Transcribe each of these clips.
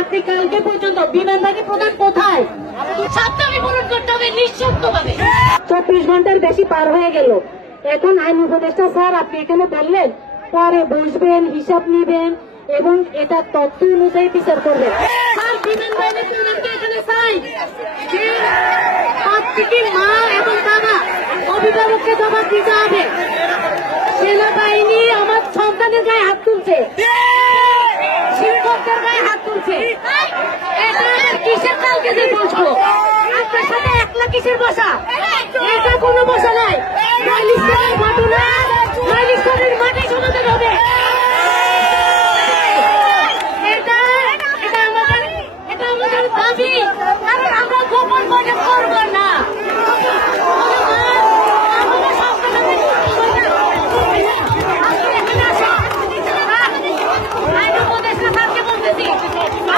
আপনি কালকে পর্যন্ত বিমানবাহী প্রধান কোথায়? সাবধানে পূরণ করতে হবে নিঃশর্তভাবে। 24 ঘন্টার বেশি পার হয়ে গেল। এখন আইন উপদেষ্টা স্যার আপনি এখানে বললেন পরে বসবেন, হিসাব নিবেন এবং এটা তথ্য অনুযায়ী বিচার করবেন। স্যার বিমানবাহিনী প্রধানকে এখানে চাই যে প্রত্যেকটি মা এবং বাবা অভিভাবককে জবাব দিতে হবে। সেনাবাহিনী আমার সন্তানের গায়ে হাত তুলছে, শিক্ষকদের গায়ে হাত তুলছে। এটা কিসের কালকে যে বসবো? আপনার সাথে একলা কিসের বসা? এটা কোনো বসা নাই। মাইলিস্টারের ঘটনা মাইলিস্টারের মাঠে সমাধান হবে। এটা আমাদের দাবি। কারণ আমরা গোপন মনে করবো না।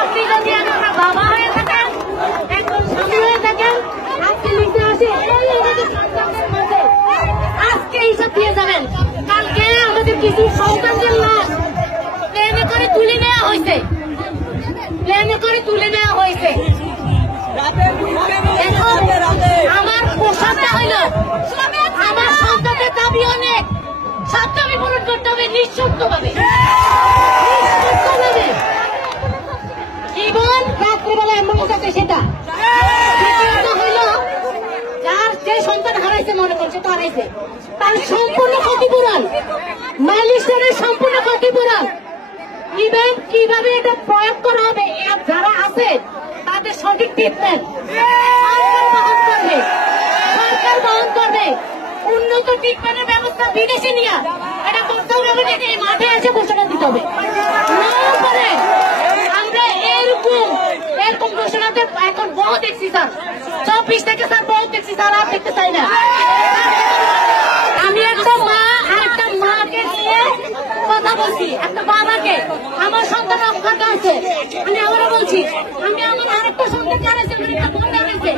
আপনি যদি একটা বাবা হয়ে থাকেন, একজন স্বামী হয়ে থাকেন, আজকে লিখতে আসে আজকে হিসাব দিয়ে যাবেন। কালকে আমাদের কিছু সন্তানদের লাশ প্লেনে করে তুলে নেওয়া হয়েছে, এখন আমার প্রশ্নটা হইল আমার সন্তানের দাবি অনেক সাবধানে পূরণ করতে হবে নিঃশর্তভাবে। জীবন রাত্রিবেলা অ্যাম্বুলেন্স আছে সেটা হইল যার যে সন্তান হারাইছে মনে করছে তো হারাইছে তার সম্পূর্ণ ক্ষতিপূরণ, মাইলিস্টারের সম্পূর্ণ ক্ষতিপূরণ। ইভেন কিভাবে এটা প্রয়োগ করা হবে যারা আছে তাদের সঠিক ট্রিটমেন্ট সরকার বহন করবে। উন্নত ট্রিটমেন্টের ব্যবস্থা বিদেশে নিয়ে এটা করতে হবে। এই মাঠে এসে ঘোষণা দিতে হবে। আমরা এরকম ঘোষণাতে এখন বহু দেখছি স্যার, 24 থেকে স্যার বহু দেখছি স্যার, আর দেখতে চাই না। আমি একটা মাকে নিয়ে কথা বলছি, একটা বাবাকে, আমার সন্তান অক্ষত আছে, আমি আবারও বলছি আমি আমার আরেকটা সন্তান হারাইছে, আমার একটা বোন হারাইছে।